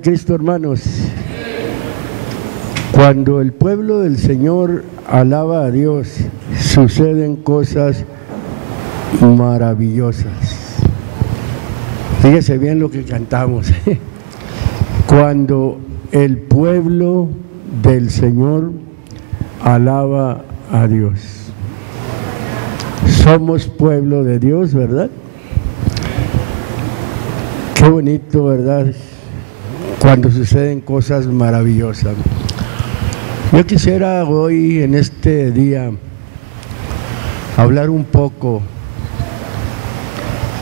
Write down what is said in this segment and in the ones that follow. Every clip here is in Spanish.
de Cristo, hermanos. Cuando el pueblo del Señor alaba a Dios, suceden cosas maravillosas. Fíjese bien lo que cantamos. Cuando el pueblo del Señor alaba a Dios. Somos pueblo de Dios, ¿verdad? Qué bonito, ¿verdad? Cuando suceden cosas maravillosas. Yo quisiera hoy, en este día, hablar un poco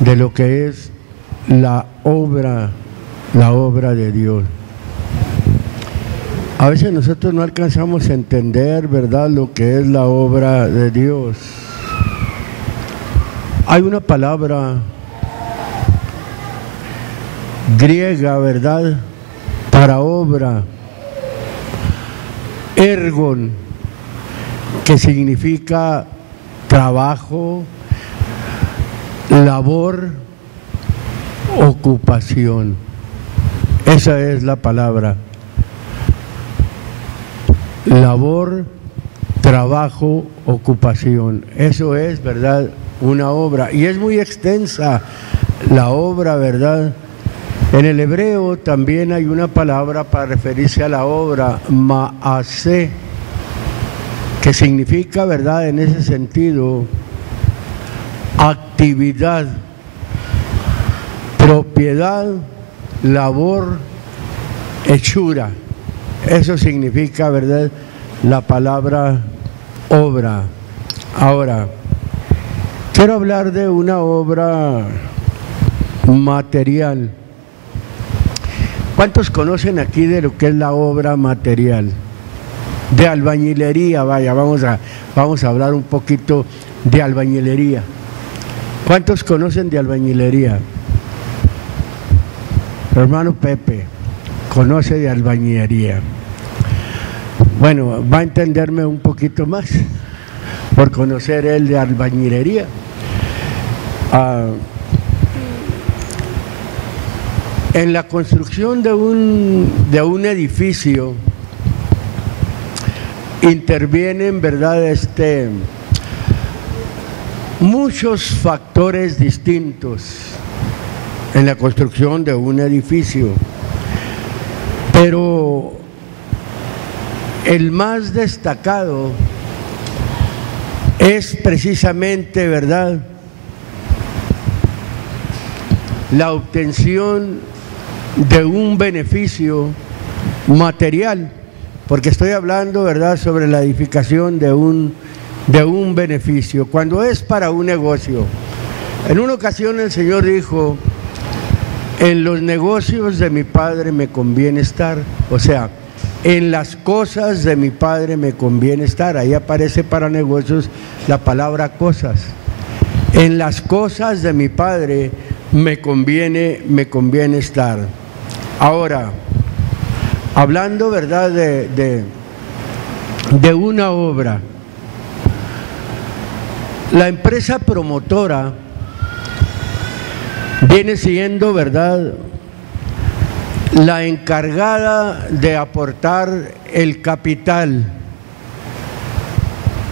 de lo que es la obra de Dios. A veces nosotros no alcanzamos a entender, ¿verdad?, lo que es la obra de Dios. Hay una palabra griega, ¿verdad?, para obra, ergon, que significa trabajo, labor, ocupación. Esa es la palabra. Labor, trabajo, ocupación. Eso es, ¿verdad?, una obra. Y es muy extensa la obra, ¿verdad? En el hebreo también hay una palabra para referirse a la obra, maaseh, que significa, ¿verdad?, en ese sentido, actividad, propiedad, labor, hechura. Eso significa, ¿verdad?, la palabra obra. Ahora, quiero hablar de una obra material. ¿Cuántos conocen aquí de lo que es la obra material? De albañilería, vaya, vamos a hablar un poquito de albañilería. ¿Cuántos conocen de albañilería? Hermano Pepe conoce de albañilería. Bueno, va a entenderme un poquito más por conocer él de albañilería. En la construcción de un edificio intervienen, ¿verdad?, muchos factores distintos en la construcción de un edificio, pero el más destacado es precisamente, ¿verdad?, la obtención de un beneficio material, porque estoy hablando, ¿verdad?, sobre la edificación de un beneficio, cuando es para un negocio. En una ocasión el Señor dijo: en los negocios de mi Padre me conviene estar, o sea, en las cosas de mi Padre me conviene estar. Ahí aparece para negocios la palabra cosas. En las cosas de mi Padre me conviene estar. Ahora, hablando, ¿verdad?, de una obra, la empresa promotora viene siendo, ¿verdad?, la encargada de aportar el capital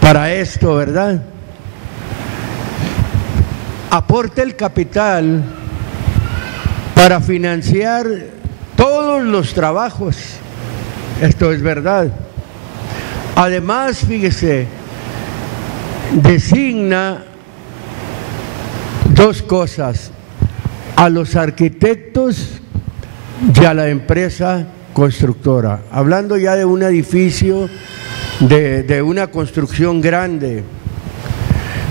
para esto, ¿verdad? Aporta el capital para financiar todos los trabajos. Esto es verdad. Además, fíjese, designa dos cosas: a los arquitectos y a la empresa constructora. Hablando ya de un edificio, de una construcción grande,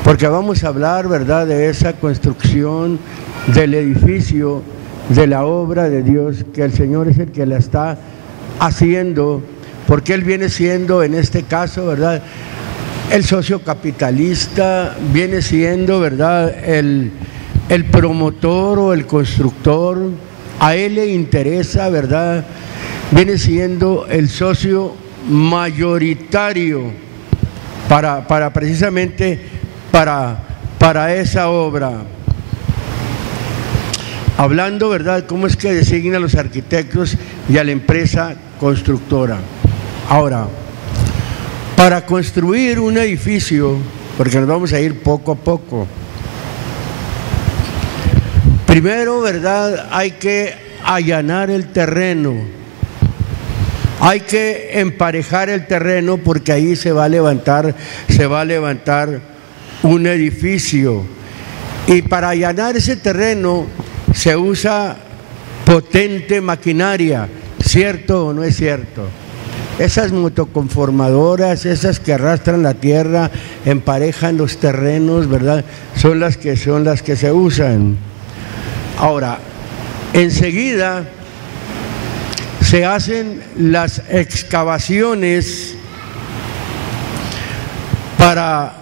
porque vamos a hablar, ¿verdad?, de esa construcción del edificio, de la obra de Dios, que el Señor es el que la está haciendo, porque Él viene siendo, en este caso, ¿verdad?, el socio capitalista, viene siendo, ¿verdad?, el promotor o el constructor. A Él le interesa, ¿verdad?, viene siendo el socio mayoritario para precisamente para esa obra. hablando, ¿verdad?, cómo es que designa a los arquitectos y a la empresa constructora. Ahora, para construir un edificio, porque nos vamos a ir poco a poco, primero, ¿verdad?, hay que allanar el terreno, hay que emparejar el terreno, porque ahí se va a levantar un edificio. Y para allanar ese terreno se usa potente maquinaria, ¿cierto o no es cierto? Esas motoconformadoras, esas que arrastran la tierra, emparejan los terrenos, ¿verdad?, son las que se usan. Ahora, enseguida se hacen las excavaciones para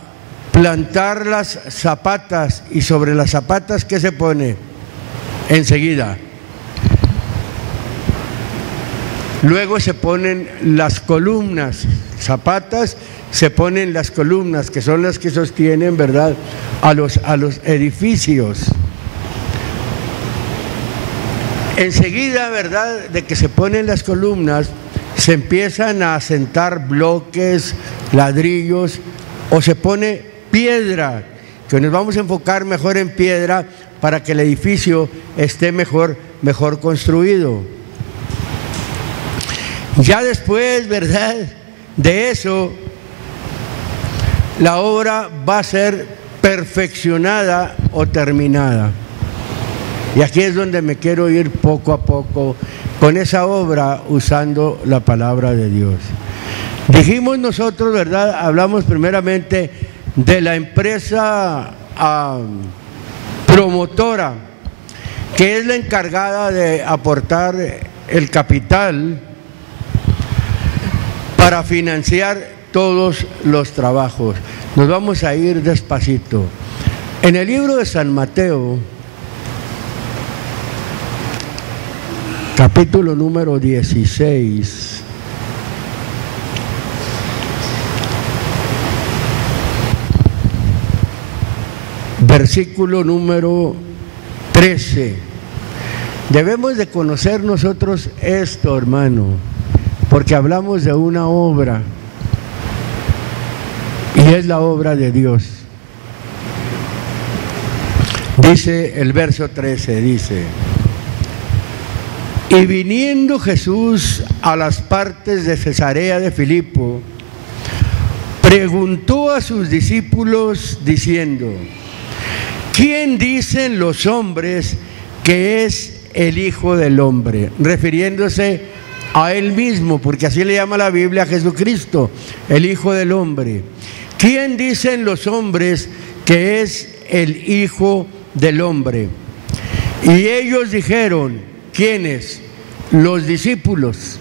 plantar las zapatas, y sobre las zapatas, ¿qué se pone? Enseguida. Luego se ponen las columnas, zapatas, se ponen las columnas, que son las que sostienen, ¿verdad?, a los edificios. Enseguida, ¿verdad?, de que se ponen las columnas, se empiezan a asentar bloques, ladrillos, o se pone piedra, que nos vamos a enfocar mejor en piedra para que el edificio esté mejor construido. Ya después, ¿verdad?, de eso, la obra va a ser perfeccionada o terminada. Y aquí es donde me quiero ir poco a poco con esa obra, usando la palabra de Dios. Dijimos nosotros, ¿verdad?, hablamos primeramente de la empresa promotora, que es la encargada de aportar el capital para financiar todos los trabajos. Nos vamos a ir despacito. En el libro de San Mateo, capítulo número 16, versículo número 13. Debemos de conocer nosotros esto, hermano, porque hablamos de una obra, y es la obra de Dios. Dice el verso 13, dice: y viniendo Jesús a las partes de Cesarea de Filipo, preguntó a sus discípulos diciendo: ¿quién dicen los hombres que es el Hijo del Hombre? Refiriéndose a Él mismo, porque así le llama la Biblia a Jesucristo, el Hijo del Hombre. ¿Quién dicen los hombres que es el Hijo del Hombre? Y ellos dijeron, ¿quiénes? Los discípulos.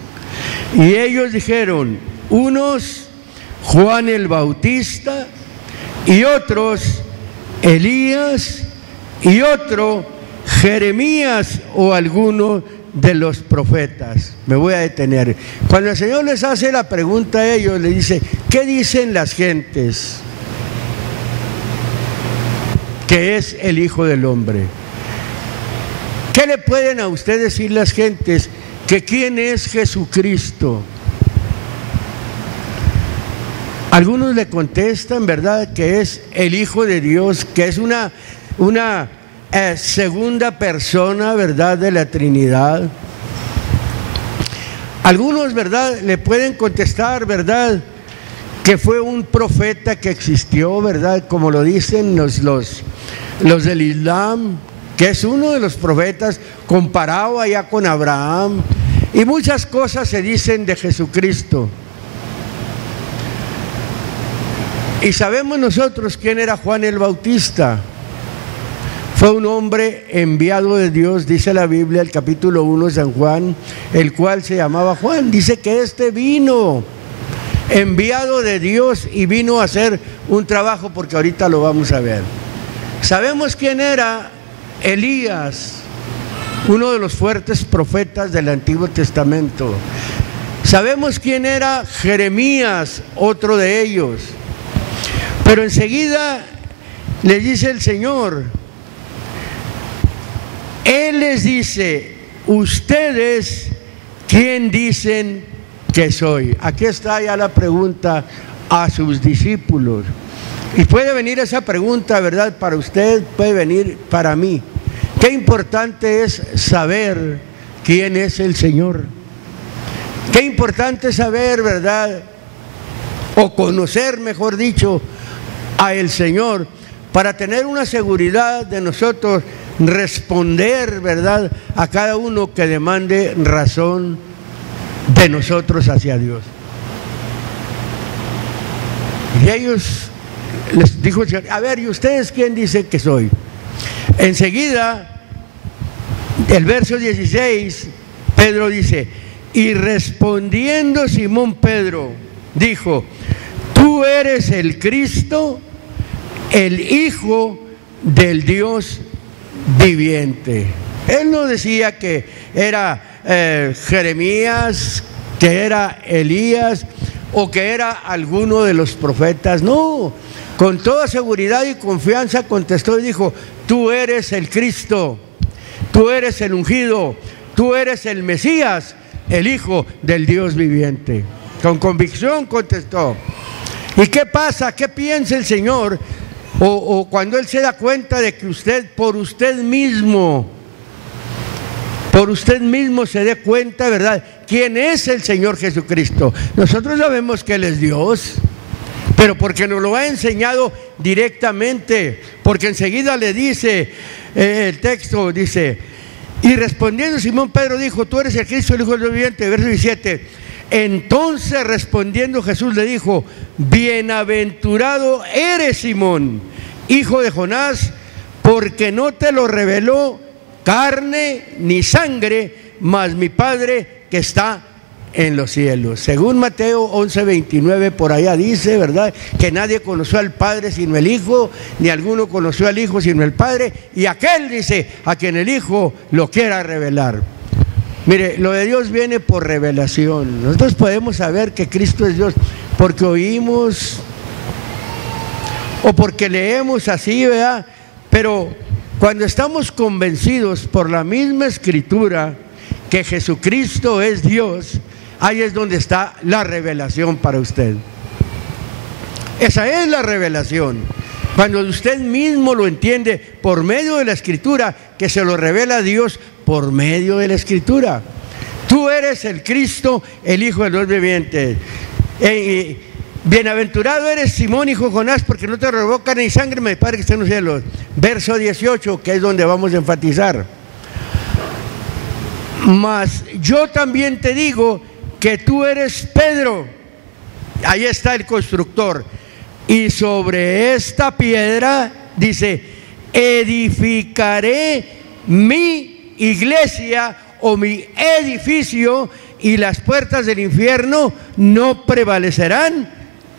Y ellos dijeron, unos Juan el Bautista, y otros Elías, y otro Jeremías o alguno de los profetas. Me voy a detener. Cuando el Señor les hace la pregunta a ellos, les dice: ¿qué dicen las gentes que es el Hijo del Hombre? ¿Qué le pueden a usted decir las gentes? Que quién es Jesucristo. Algunos le contestan, ¿verdad?, que es el Hijo de Dios, que es una segunda persona, ¿verdad?, de la Trinidad. Algunos, ¿verdad?, le pueden contestar, ¿verdad?, que fue un profeta que existió, ¿verdad?, como lo dicen los del Islam, que es uno de los profetas comparado allá con Abraham, y muchas cosas se dicen de Jesucristo. Y sabemos nosotros quién era Juan el Bautista. Fue un hombre enviado de Dios, dice la Biblia, el capítulo 1 de San Juan, el cual se llamaba Juan. Dice que este vino enviado de Dios y vino a hacer un trabajo, porque ahorita lo vamos a ver. Sabemos quién era Elías, uno de los fuertes profetas del Antiguo Testamento. Sabemos quién era Jeremías, otro de ellos. Pero enseguida le dice el Señor: Él les dice: ¿ustedes quién dicen que soy? Aquí está ya la pregunta a sus discípulos. Y puede venir esa pregunta, ¿verdad? Para usted, puede venir para mí. Qué importante es saber quién es el Señor. Qué importante es saber, ¿verdad? O conocer, mejor dicho, a el Señor, para tener una seguridad de nosotros responder, ¿verdad?, a cada uno que demande razón de nosotros hacia Dios. Y ellos les dijo el Señor: a ver, ¿y ustedes quién dicen que soy? Enseguida, el verso 16, Pedro dice: y respondiendo Simón Pedro, dijo: tú eres el Cristo, el Hijo del Dios viviente. Él no decía que era Jeremías, que era Elías o que era alguno de los profetas. No, con toda seguridad y confianza contestó y dijo: tú eres el Cristo, tú eres el ungido, tú eres el Mesías, el Hijo del Dios viviente. Con convicción contestó. ¿Y qué pasa? ¿Qué piensa el Señor? O cuando Él se da cuenta de que usted, por usted mismo se dé cuenta, ¿verdad?, quién es el Señor Jesucristo. Nosotros sabemos que Él es Dios, pero porque nos lo ha enseñado directamente, porque enseguida le dice, el texto dice: y respondiendo Simón Pedro dijo: tú eres el Cristo, el Hijo del Dios viviente. Verso 17: entonces respondiendo Jesús le dijo: bienaventurado eres Simón, hijo de Jonás, porque no te lo reveló carne ni sangre, mas mi Padre que está en los cielos. Según Mateo 11:29, por allá dice, ¿verdad?, que nadie conoció al Padre sino el Hijo, ni alguno conoció al Hijo sino el Padre, y aquel, dice, a quien el Hijo lo quiera revelar. Mire, lo de Dios viene por revelación. Nosotros podemos saber que Cristo es Dios porque oímos o porque leemos así, ¿verdad? Pero cuando estamos convencidos por la misma Escritura que Jesucristo es Dios, ahí es donde está la revelación para usted. Esa es la revelación. Cuando usted mismo lo entiende por medio de la Escritura, que se lo revela a Dios por medio de la Escritura. Tú eres el Cristo, el Hijo del Dios viviente. Bienaventurado eres Simón, hijo de Jonás, porque no te robó carne ni sangre, mi Padre que está en los cielos. Verso 18, que es donde vamos a enfatizar. Mas yo también te digo que tú eres Pedro. Ahí está el constructor. Y sobre esta piedra, dice, edificaré mi iglesia o mi edificio, y las puertas del infierno no prevalecerán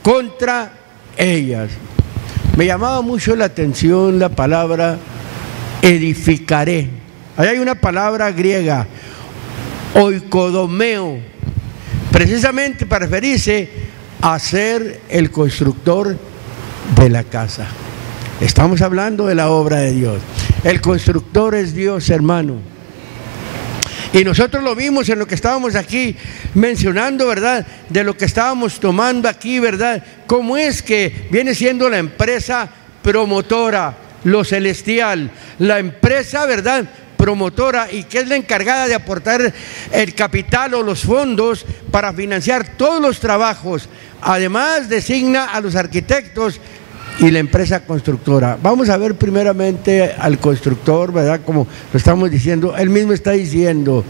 contra ellas. Me llamaba mucho la atención la palabra edificaré. Ahí hay una palabra griega, oikodomeo, precisamente para referirse a ser el constructor de la casa. Estamos hablando de la obra de Dios. El constructor es Dios, hermano. Y nosotros lo vimos en lo que estábamos aquí mencionando, ¿verdad? De lo que estábamos tomando aquí, ¿verdad? Cómo es que viene siendo la empresa promotora, lo celestial, la empresa, ¿verdad?, promotora, y que es la encargada de aportar el capital o los fondos para financiar todos los trabajos. Además designa a los arquitectos y la empresa constructora. Vamos a ver primeramente al constructor, ¿verdad? Como lo estamos diciendo, él mismo está diciendo: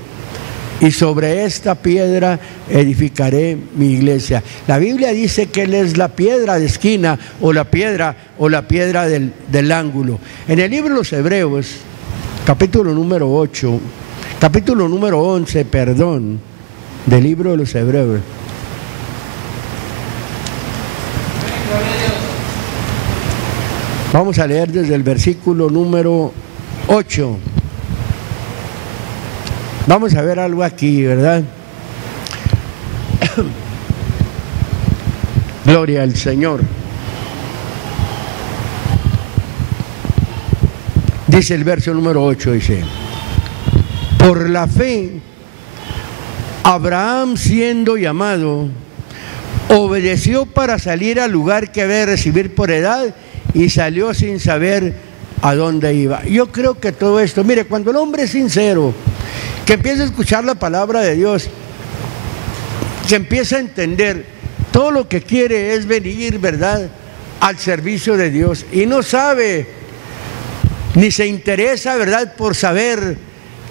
y sobre esta piedra edificaré mi iglesia. La Biblia dice que Él es la piedra de esquina o la piedra del ángulo. En el libro de los Hebreos, capítulo número 11, del libro de los Hebreos. Vamos a leer desde el versículo número 8. Vamos a ver algo aquí, ¿verdad? Gloria al Señor. Dice el verso número 8, dice: Por la fe, Abraham, siendo llamado, obedeció para salir al lugar que había de recibir por edad y salió sin saber a dónde iba. Yo creo que todo esto, mire, cuando el hombre es sincero, que empieza a escuchar la palabra de Dios, que empieza a entender, todo lo que quiere es venir, ¿verdad?, al servicio de Dios, y no sabe, ni se interesa, ¿verdad?, por saber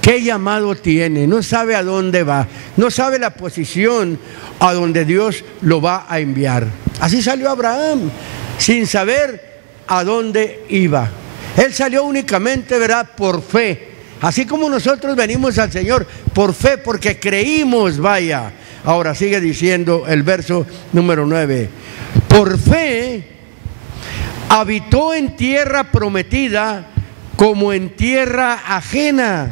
qué llamado tiene, no sabe a dónde va, no sabe la posición a donde Dios lo va a enviar. Así salió Abraham, sin saber a dónde iba. Él salió únicamente, ¿verdad?, por fe. Así como nosotros venimos al Señor por fe, porque creímos, vaya. Ahora sigue diciendo el verso número 9. Por fe habitó en tierra prometida como en tierra ajena,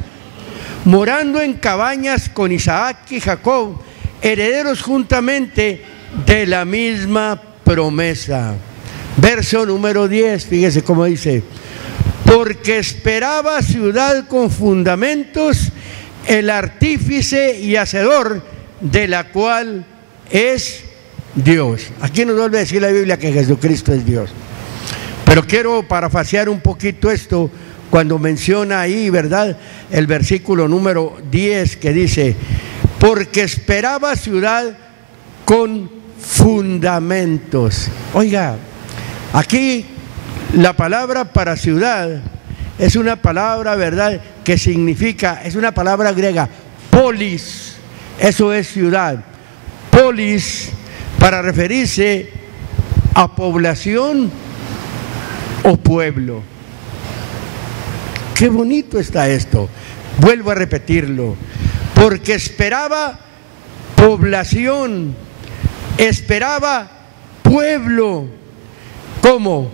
morando en cabañas con Isaac y Jacob, herederos juntamente de la misma promesa. Verso número 10, fíjese cómo dice: porque esperaba ciudad con fundamentos, el artífice y hacedor de la cual es Dios. Aquí nos vuelve a decir la Biblia que Jesucristo es Dios. Pero quiero parafasear un poquito esto cuando menciona ahí, ¿verdad?, el versículo número 10 que dice: porque esperaba ciudad con fundamentos. Oiga, aquí la palabra para ciudad es una palabra, ¿verdad?, que significa, es una palabra griega, polis, eso es ciudad. Polis para referirse a población o pueblo. Qué bonito está esto. Vuelvo a repetirlo. Porque esperaba población, esperaba pueblo. ¿Cómo?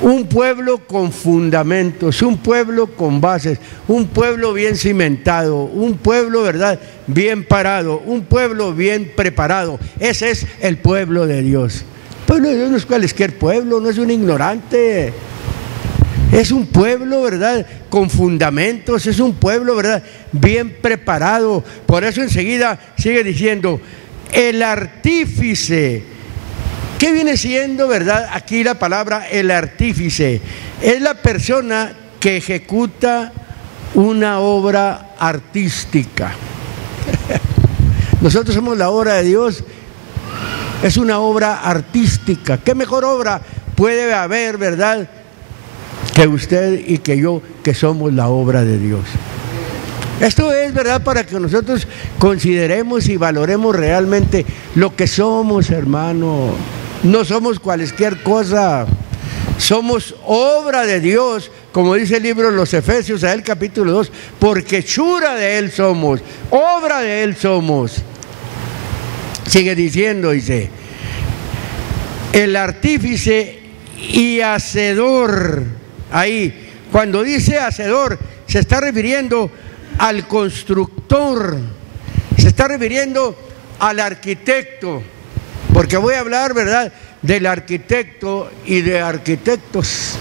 Un pueblo con fundamentos, un pueblo con bases, un pueblo bien cimentado, un pueblo, ¿verdad?, bien parado, un pueblo bien preparado. Ese es el pueblo de Dios. El pueblo de Dios no es cualquier pueblo, no es un ignorante. Es un pueblo, ¿verdad?, con fundamentos, es un pueblo, ¿verdad?, bien preparado. Por eso enseguida sigue diciendo, el artífice. ¿Qué viene siendo, verdad, aquí la palabra el artífice? Es la persona que ejecuta una obra artística. Nosotros somos la obra de Dios, es una obra artística. ¿Qué mejor obra puede haber, verdad, que usted y que yo, que somos la obra de Dios? Esto es, ¿verdad?, para que nosotros consideremos y valoremos realmente lo que somos, hermano. No somos cualquier cosa, somos obra de Dios, como dice el libro de los Efesios, el capítulo 2, porque hechura de Él somos, obra de Él somos. Sigue diciendo, dice, el artífice y hacedor. Ahí, cuando dice hacedor, se está refiriendo al constructor, se está refiriendo al arquitecto, porque voy a hablar, ¿verdad?, del arquitecto y de arquitectos.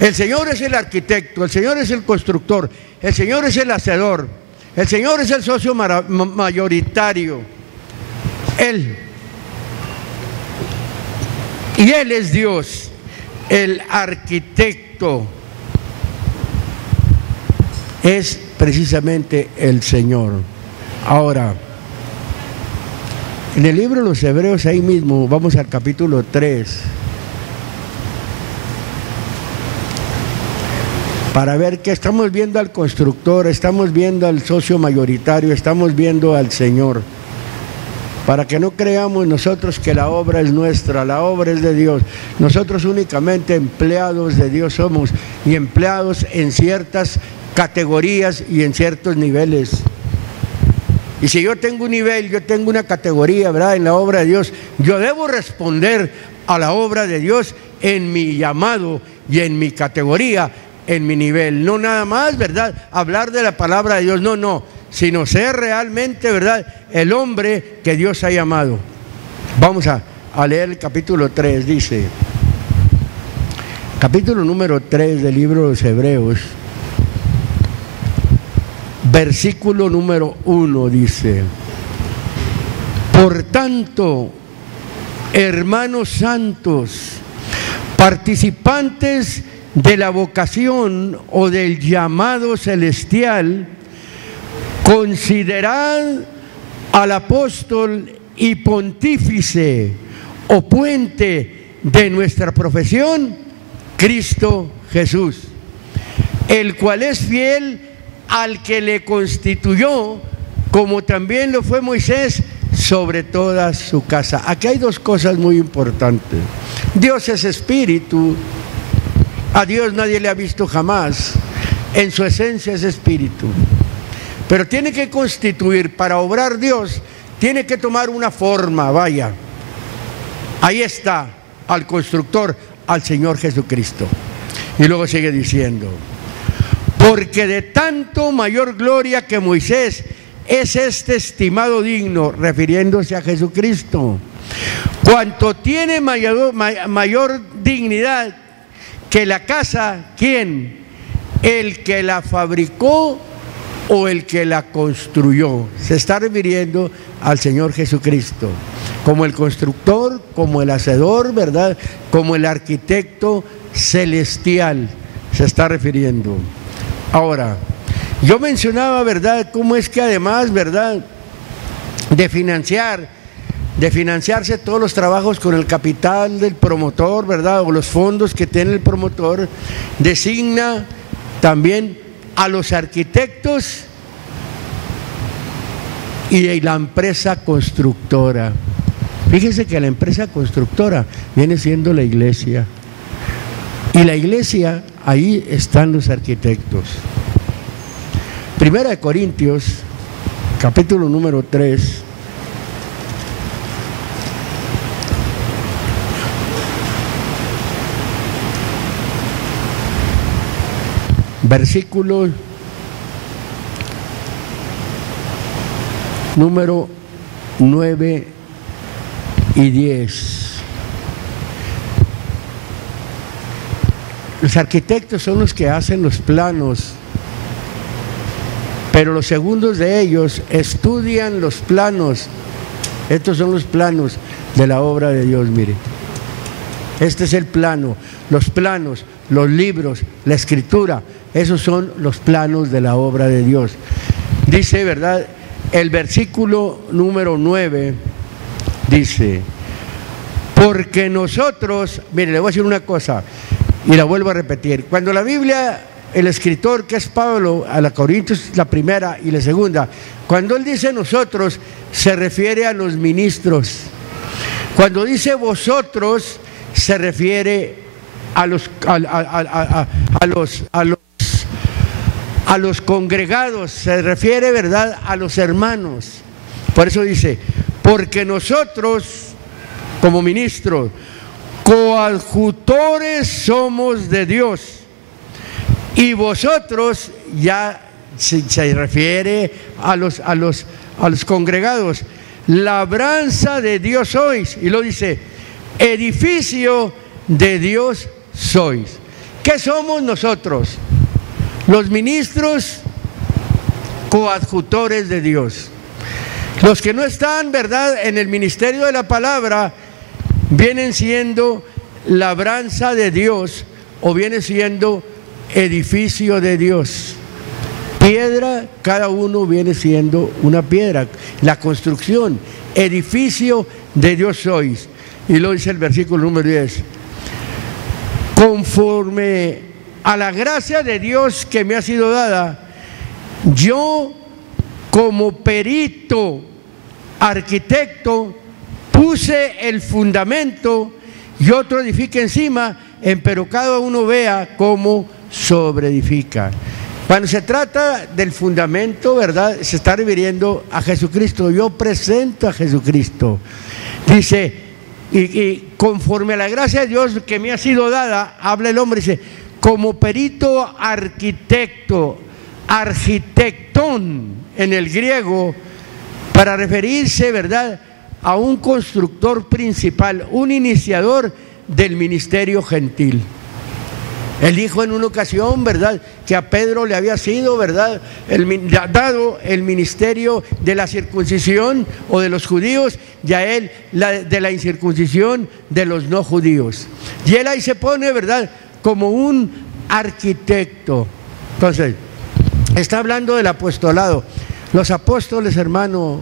El Señor es el arquitecto, el Señor es el constructor, el Señor es el hacedor, el Señor es el socio mayoritario, Él. Y Él es Dios, el arquitecto es precisamente el Señor. Ahora, en el libro de los Hebreos, ahí mismo, vamos al capítulo 3, para ver que estamos viendo al constructor, estamos viendo al socio mayoritario, estamos viendo al Señor, para que no creamos nosotros que la obra es nuestra, la obra es de Dios. Nosotros únicamente empleados de Dios somos, y empleados en ciertas categorías y en ciertos niveles. Y si yo tengo un nivel, yo tengo una categoría, ¿verdad?, en la obra de Dios, yo debo responder a la obra de Dios en mi llamado y en mi categoría, en mi nivel. No nada más, ¿verdad?, hablar de la palabra de Dios, no, sino ser realmente, ¿verdad?, el hombre que Dios ha llamado. Vamos a leer el capítulo 3, dice, capítulo número 3 del libro de los Hebreos. versículo número 1 dice: por tanto, hermanos santos, participantes de la vocación o del llamado celestial, considerad al apóstol y pontífice o puente de nuestra profesión, Cristo Jesús, el cual es fiel al que le constituyó, como también lo fue Moisés, sobre toda su casa. Aquí hay dos cosas muy importantes. Dios es espíritu. A Dios nadie le ha visto jamás. En su esencia es espíritu. Pero tiene que constituir, para obrar Dios, tiene que tomar una forma, vaya. Ahí está, al constructor, al Señor Jesucristo. Y luego sigue diciendo: porque de tanto mayor gloria que Moisés es este estimado digno, refiriéndose a Jesucristo, cuanto tiene mayor dignidad que la casa, ¿quién? El que la fabricó o el que la construyó. Se está refiriendo al Señor Jesucristo, como el constructor, como el hacedor, ¿verdad? Como el arquitecto celestial, se está refiriendo. Ahora, yo mencionaba, ¿verdad?, cómo es que además, ¿verdad?, de financiarse todos los trabajos con el capital del promotor, ¿verdad?, o los fondos que tiene el promotor, designa también a los arquitectos y la empresa constructora. Fíjense que la empresa constructora viene siendo la iglesia, y la iglesia, ahí están los arquitectos. Primera de Corintios, capítulo número 3. Versículos número 9 y 10. Los arquitectos son los que hacen los planos, pero los segundos de ellos estudian los planos. Estos son los planos de la obra de Dios, mire. Este es el plano, los planos, los libros, la escritura, esos son los planos de la obra de Dios. Dice, ¿verdad?, el versículo número 9, dice: porque nosotros, mire, le voy a decir una cosa y la vuelvo a repetir. Cuando la Biblia, el escritor, que es Pablo, a la Corintios, la primera y la segunda, cuando él dice nosotros, se refiere a los ministros. Cuando dice vosotros, se refiere a los congregados, se refiere, ¿verdad?, a los hermanos. Por eso dice: porque nosotros, como ministros, coadjutores somos de Dios, y vosotros, ya se refiere a los congregados, labranza de Dios sois. Y lo dice: edificio de Dios sois. ¿Qué somos nosotros? Los ministros coadjutores de Dios. Los que no están, ¿verdad?, en el ministerio de la palabra, vienen siendo labranza de Dios, o viene siendo edificio de Dios. Piedra, cada uno viene siendo una piedra. La construcción, edificio de Dios sois. Y lo dice el versículo número 10: conforme a la gracia de Dios que me ha sido dada, yo, como perito arquitecto, puse el fundamento y otro edifica encima, pero cada uno vea cómo sobreedifica. Cuando se trata del fundamento, ¿verdad?, se está refiriendo a Jesucristo. Yo presento a Jesucristo. Dice, y conforme a la gracia de Dios que me ha sido dada, habla el hombre, dice, como perito arquitecto, arquitectón en el griego, para referirse, ¿verdad?, a un constructor principal, un iniciador del ministerio gentil. Él dijo en una ocasión, ¿verdad?, que a Pedro le había sido, ¿verdad?, dado el ministerio de la circuncisión o de los judíos, y a él de la incircuncisión de los no judíos. Y él ahí se pone, ¿verdad?, como un arquitecto. Entonces, está hablando del apostolado. Los apóstoles, hermano,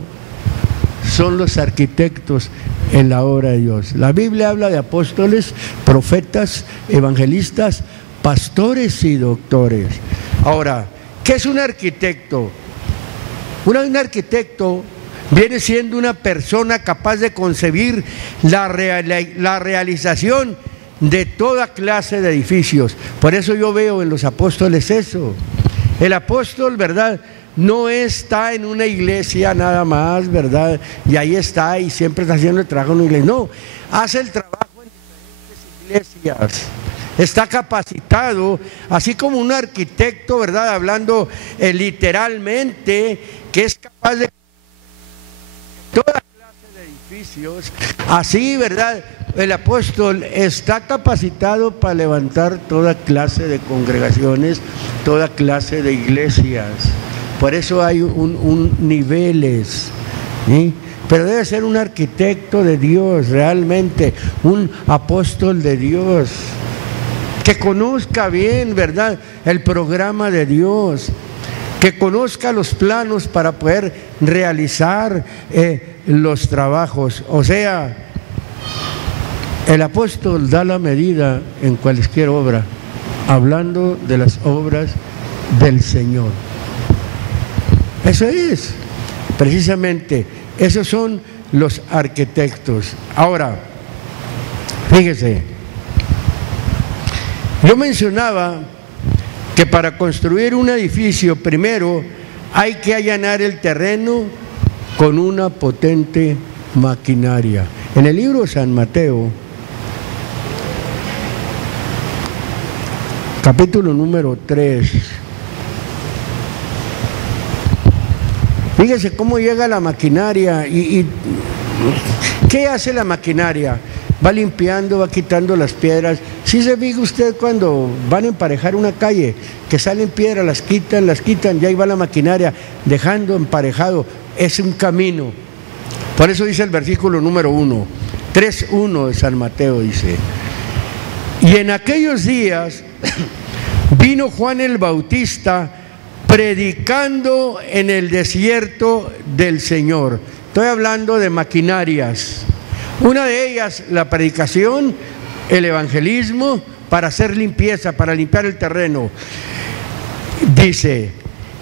son los arquitectos en la obra de Dios. La Biblia habla de apóstoles, profetas, evangelistas, pastores y doctores. Ahora, ¿qué es un arquitecto? Un arquitecto viene siendo una persona capaz de concebir la realización de toda clase de edificios. Por eso yo veo en los apóstoles eso. El apóstol, ¿verdad?, no está en una iglesia nada más, ¿verdad?, y ahí está y siempre está haciendo el trabajo en una iglesia. No, hace el trabajo en diferentes iglesias. Está capacitado, así como un arquitecto, ¿verdad?, hablando literalmente, que es capaz de toda clase de edificios. Así, ¿verdad?, el apóstol está capacitado para levantar toda clase de congregaciones, toda clase de iglesias. Por eso hay niveles, ¿sí? Pero debe ser un arquitecto de Dios, realmente, un apóstol de Dios, que conozca bien, ¿verdad?, el programa de Dios, que conozca los planos para poder realizar los trabajos. O sea, el apóstol da la medida en cualquier obra, hablando de las obras del Señor. Eso es, precisamente, esos son los arquitectos. Ahora, fíjese, yo mencionaba que para construir un edificio primero hay que allanar el terreno con una potente maquinaria. En el libro de San Mateo, capítulo número 3, fíjese cómo llega la maquinaria y ¿qué hace la maquinaria? Va limpiando, va quitando las piedras. Si se fija usted cuando van a emparejar una calle, que salen piedras, las quitan, y ahí va la maquinaria dejando emparejado. Es un camino. Por eso dice el versículo número 1, 3:1 de San Mateo, dice: y en aquellos días vino Juan el Bautista predicando en el desierto del Señor. Estoy hablando de maquinarias. Una de ellas, la predicación, el evangelismo, para hacer limpieza, para limpiar el terreno. Dice,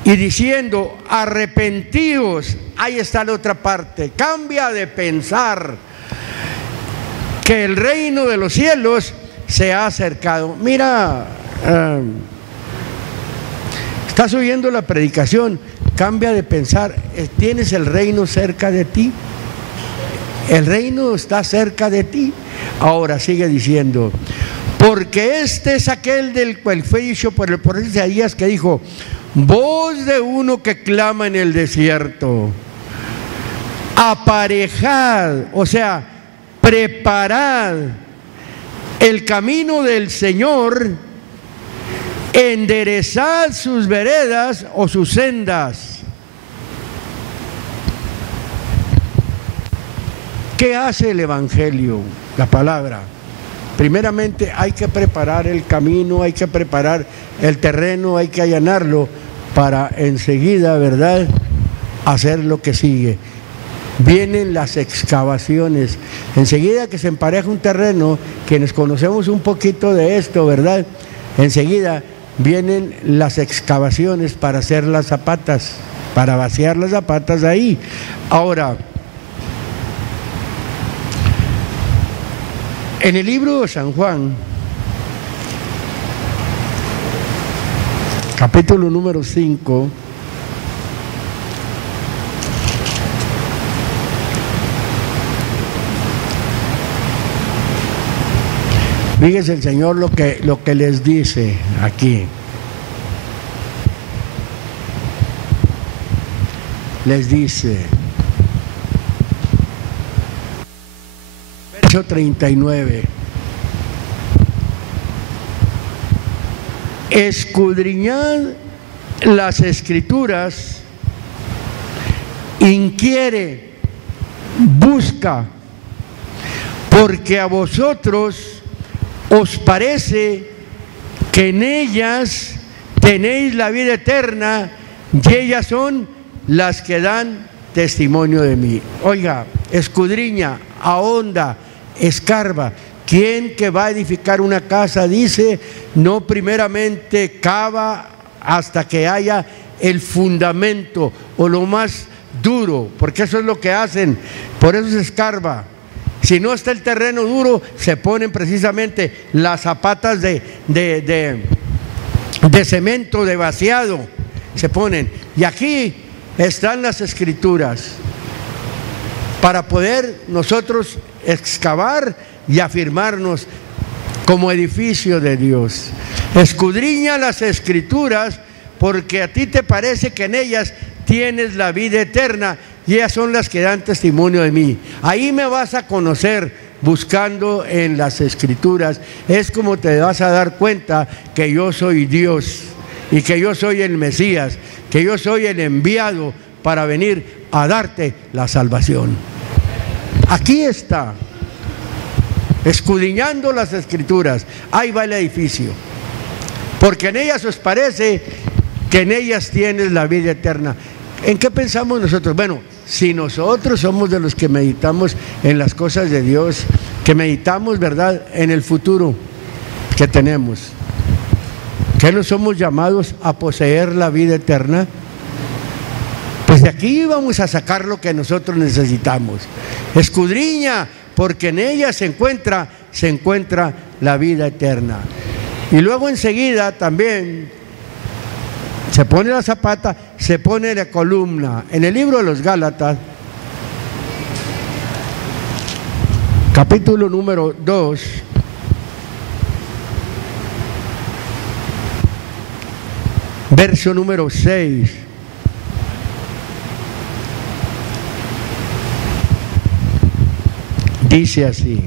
y diciendo, arrepentíos, ahí está la otra parte, cambia de pensar, que el reino de los cielos se ha acercado. Mira, estás oyendo la predicación, cambia de pensar, ¿tienes el reino cerca de ti? El reino está cerca de ti. Ahora sigue diciendo, porque este es aquel del cual fue dicho por el profeta Isaías, que dijo, voz de uno que clama en el desierto, aparejad, o sea, preparad el camino del Señor, enderezad sus veredas o sus sendas. ¿Qué hace el Evangelio? La palabra. Primeramente hay que preparar el camino, hay que preparar el terreno, hay que allanarlo para enseguida, ¿verdad?, hacer lo que sigue. Vienen las excavaciones. Enseguida que se empareja un terreno, quienes conocemos un poquito de esto, ¿verdad?, enseguida vienen las excavaciones para hacer las zapatas, para vaciar las zapatas ahí. Ahora, en el libro de San Juan, capítulo número 5, fíjese el Señor lo que les dice aquí. Les dice, verso 39, escudriñad las Escrituras, inquiere, busca, porque a vosotros os parece que en ellas tenéis la vida eterna, y ellas son las que dan testimonio de mí. Oiga, escudriña, ahonda, escarba. ¿Quién que va a edificar una casa dice, no primeramente cava hasta que haya el fundamento o lo más duro? Porque eso es lo que hacen, por eso se escarba. Si no está el terreno duro, se ponen precisamente las zapatas de cemento, de vaciado, se ponen. Y aquí están las Escrituras para poder nosotros excavar y afirmarnos como edificio de Dios. Escudriña las Escrituras, porque a ti te parece que en ellas tienes la vida eterna, y ellas son las que dan testimonio de mí. Ahí me vas a conocer, buscando en las Escrituras. Es como te vas a dar cuenta que yo soy Dios y que yo soy el Mesías, que yo soy el enviado para venir a darte la salvación. Aquí está, escudriñando las Escrituras. Ahí va el edificio, porque en ellas os parece que en ellas tienes la vida eterna. ¿En qué pensamos nosotros? Bueno, si nosotros somos de los que meditamos en las cosas de Dios, que meditamos, ¿verdad?, en el futuro que tenemos, que no somos llamados a poseer la vida eterna, pues de aquí vamos a sacar lo que nosotros necesitamos. Escudriña, porque en ella se encuentra la vida eterna. Y luego enseguida también se pone la zapata, se pone la columna. En el libro de los Gálatas, capítulo número 2, verso número 6, dice así: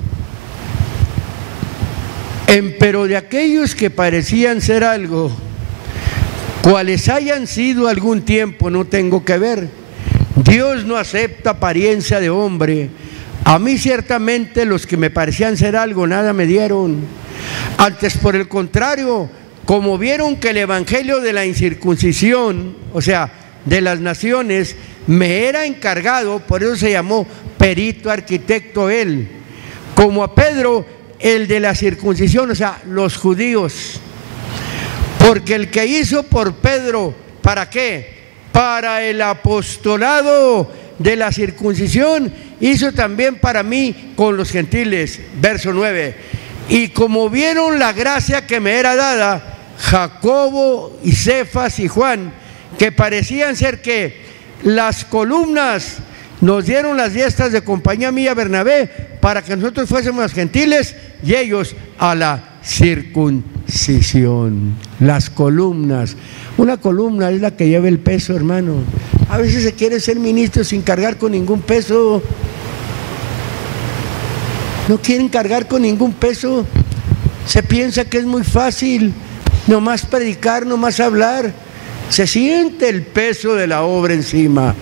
empero de aquellos que parecían ser algo, cuales hayan sido algún tiempo, no tengo que ver. Dios no acepta apariencia de hombre. A mí ciertamente los que me parecían ser algo, nada me dieron. Antes, por el contrario, como vieron que el evangelio de la incircuncisión, o sea, de las naciones, me era encargado, por eso se llamó perito arquitecto él, como a Pedro el de la circuncisión, o sea, los judíos. Porque el que hizo por Pedro, ¿para qué? Para el apostolado de la circuncisión, hizo también para mí con los gentiles. Verso 9: y como vieron la gracia que me era dada, Jacobo y Cefas y Juan, que parecían ser que las columnas, nos dieron las diestas de compañía mía, Bernabé, para que nosotros fuésemos los gentiles y ellos a la circuncisión. Las columnas. Una columna es la que lleva el peso, hermano. A veces se quiere ser ministro sin cargar con ningún peso. No quieren cargar con ningún peso. Se piensa que es muy fácil nomás predicar, nomás hablar. Se siente el peso de la obra encima.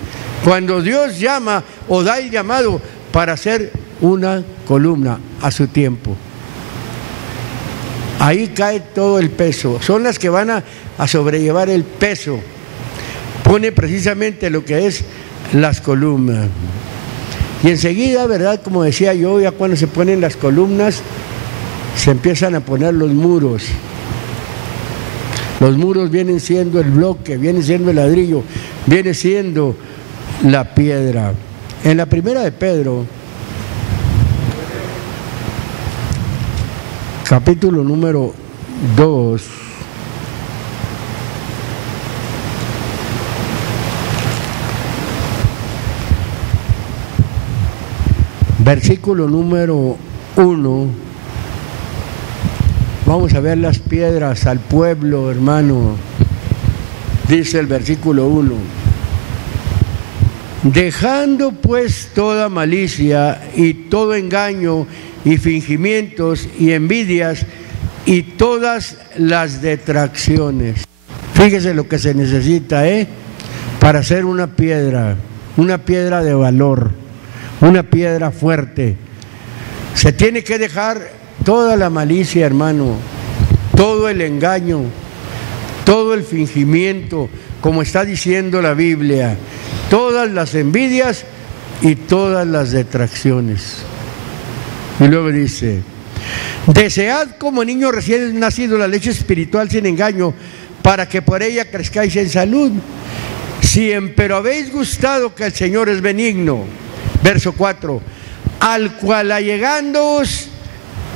Cuando Dios llama o da el llamado para hacer una columna a su tiempo, ahí cae todo el peso. Son las que van a sobrellevar el peso. Pone precisamente lo que es las columnas. Y enseguida, ¿verdad? Como decía yo, ya cuando se ponen las columnas, se empiezan a poner los muros. Los muros vienen siendo el bloque, viene siendo el ladrillo, viene siendo la piedra. En la primera de Pedro, capítulo número 2, versículo número 1, vamos a ver las piedras al pueblo, hermano. Dice el versículo 1: dejando pues toda malicia y todo engaño y fingimientos y envidias, y todas las detracciones. Fíjese lo que se necesita, para hacer una piedra de valor, una piedra fuerte. Se tiene que dejar toda la malicia, hermano, todo el engaño, todo el fingimiento, como está diciendo la Biblia, todas las envidias y todas las detracciones. Y luego dice: desead como niño recién nacido la leche espiritual sin engaño, para que por ella crezcáis en salud. Si empero habéis gustado que el Señor es benigno. Verso 4: al cual allegándoos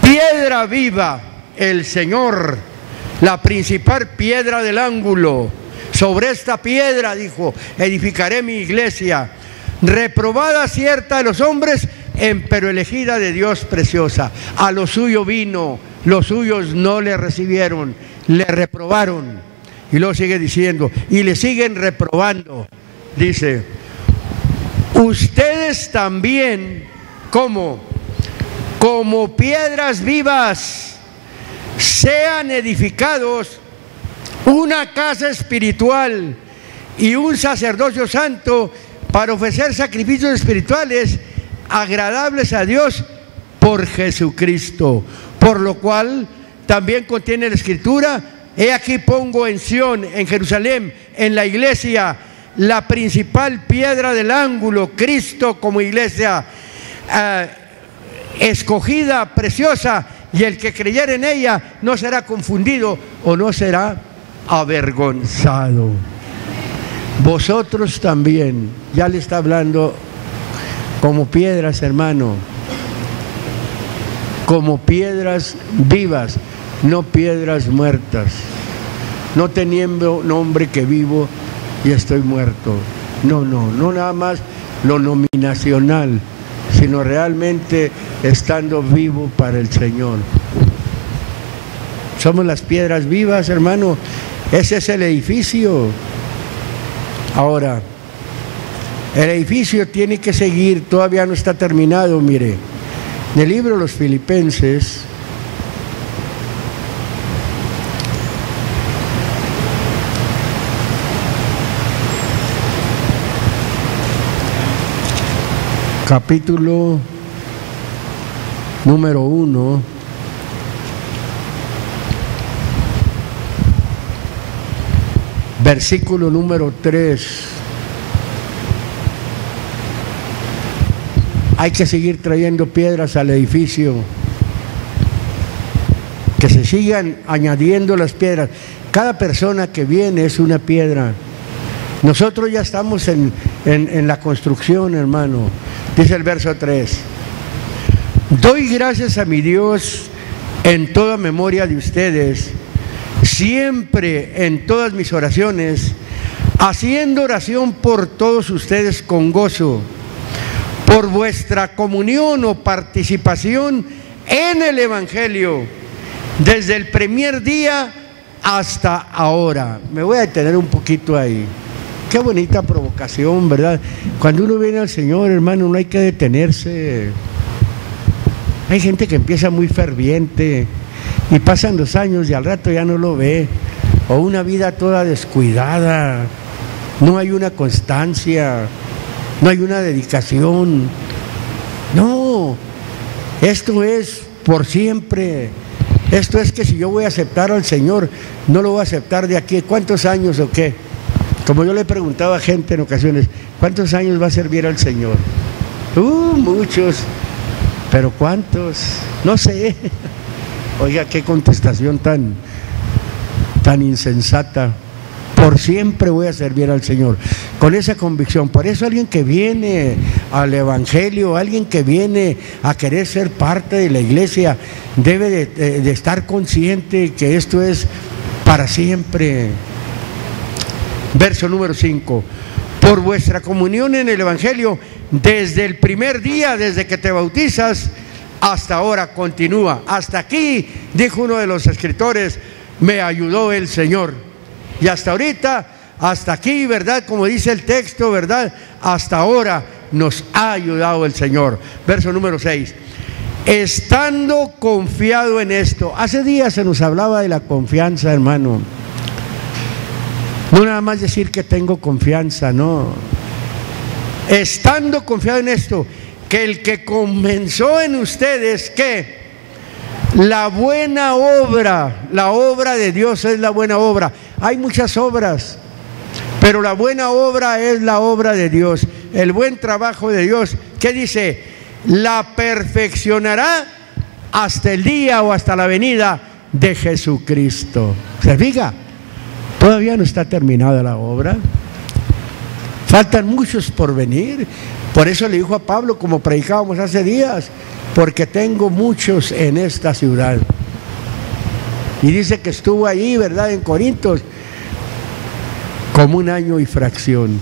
piedra viva, el Señor, la principal piedra del ángulo. Sobre esta piedra, dijo, edificaré mi iglesia, reprobada cierta de los hombres, empero elegida de Dios, preciosa. A lo suyo vino, los suyos no le recibieron, le reprobaron. Y luego sigue diciendo, y le siguen reprobando. Dice: ustedes también, como piedras vivas, sean edificados una casa espiritual y un sacerdocio santo, para ofrecer sacrificios espirituales agradables a Dios por Jesucristo. Por lo cual también contiene la Escritura: he aquí pongo en Sión, en Jerusalén, en la iglesia, la principal piedra del ángulo, Cristo como iglesia, escogida, preciosa, y el que creyere en ella no será confundido o no será avergonzado. Vosotros también, ya le está hablando como piedras, hermano, como piedras vivas, no piedras muertas, no teniendo nombre que vivo y estoy muerto. No nada más lo nominacional, sino realmente estando vivo para el Señor. Somos las piedras vivas, hermano. Ese es el edificio. Ahora, el edificio tiene que seguir, todavía no está terminado. Mire, en el libro de los Filipenses, capítulo número 1, versículo número 3. Hay que seguir trayendo piedras al edificio, que se sigan añadiendo las piedras. Cada persona que viene es una piedra. Nosotros ya estamos en la construcción, hermano. Dice el verso 3: doy gracias a mi Dios en toda memoria de ustedes, siempre en todas mis oraciones, haciendo oración por todos ustedes con gozo, por vuestra comunión o participación en el Evangelio, desde el primer día hasta ahora. Me voy a detener un poquito ahí. Qué bonita provocación, ¿verdad? Cuando uno viene al Señor, hermano, no hay que detenerse. Hay gente que empieza muy ferviente y pasan los años y al rato ya no lo ve, o una vida toda descuidada, no hay una constancia, no hay una dedicación. No, esto es por siempre. Esto es que si yo voy a aceptar al Señor, no lo voy a aceptar de aquí. ¿Cuántos años o qué? Como yo le preguntaba a gente en ocasiones, ¿cuántos años va a servir al Señor? Muchos. ¿Pero cuántos? No sé. Oiga, qué contestación tan insensata. Por siempre voy a servir al Señor, con esa convicción. Por eso alguien que viene al Evangelio, alguien que viene a querer ser parte de la iglesia, debe de estar consciente que esto es para siempre. Verso número 5: por vuestra comunión en el Evangelio, desde el primer día, desde que te bautizas, hasta ahora continúa. Hasta aquí, dijo uno de los escritores, me ayudó el Señor. Y hasta ahorita, hasta aquí, ¿verdad? Como dice el texto, ¿verdad? Hasta ahora nos ha ayudado el Señor. Verso número 6: estando confiado en esto. Hace días se nos hablaba de la confianza, hermano. No nada más decir que tengo confianza, no. Estando confiado en esto, que el que comenzó en ustedes, ¿qué? La buena obra, la obra de Dios es la buena obra. Hay muchas obras, pero la buena obra es la obra de Dios, el buen trabajo de Dios. ¿Qué dice? La perfeccionará hasta el día o hasta la venida de Jesucristo. ¿Se fija? Todavía no está terminada la obra. Faltan muchos por venir. Por eso le dijo a Pablo, como predicábamos hace días, porque tengo muchos en esta ciudad. Y dice que estuvo ahí, ¿verdad?, en Corintios, como 1 año y fracción.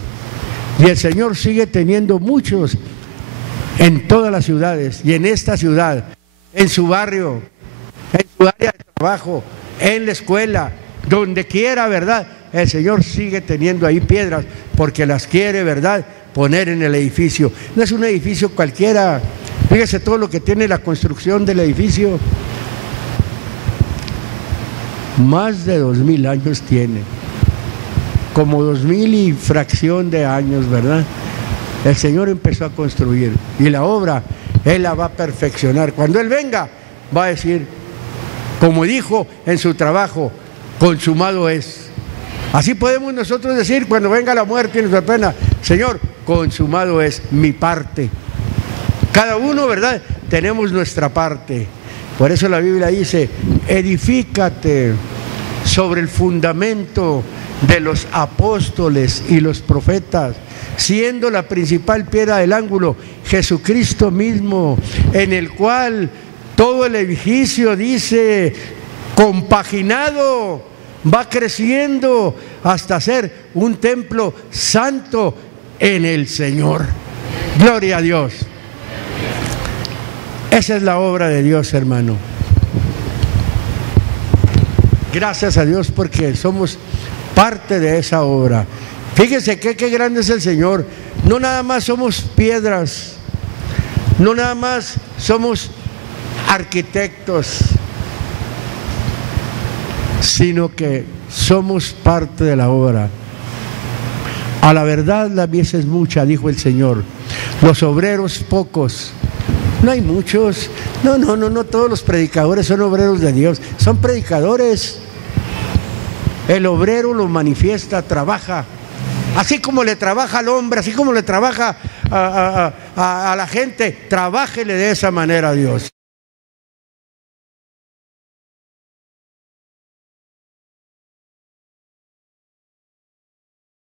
Y el Señor sigue teniendo muchos en todas las ciudades y en esta ciudad, en su barrio, en su área de trabajo, en la escuela, donde quiera, ¿verdad? El Señor sigue teniendo ahí piedras porque las quiere, ¿verdad?, poner en el edificio. No es un edificio cualquiera. Fíjese todo lo que tiene la construcción del edificio. Más de 2000 años tiene. Como 2000 y fracción de años, ¿verdad? El Señor empezó a construir y la obra Él la va a perfeccionar. Cuando Él venga, va a decir, como dijo en su trabajo, consumado es. Así podemos nosotros decir cuando venga la muerte y nuestra pena, Señor, consumado es mi parte. Cada uno, ¿verdad?, tenemos nuestra parte. Por eso la Biblia dice, edifícate sobre el fundamento de los apóstoles y los profetas, siendo la principal piedra del ángulo Jesucristo mismo, en el cual todo el edificio, dice, compaginado, va creciendo hasta ser un templo santo en el Señor. Gloria a Dios. Esa es la obra de Dios, hermano. Gracias a Dios porque somos parte de esa obra. Fíjese qué grande es el Señor. No nada más somos piedras, no nada más somos arquitectos, sino que somos parte de la obra. A la verdad la mies es mucha, dijo el Señor, los obreros pocos. No hay muchos. No, todos los predicadores son obreros de Dios, son predicadores. El obrero lo manifiesta, trabaja, así como le trabaja al hombre, así como le trabaja a la gente, trabájele de esa manera a Dios.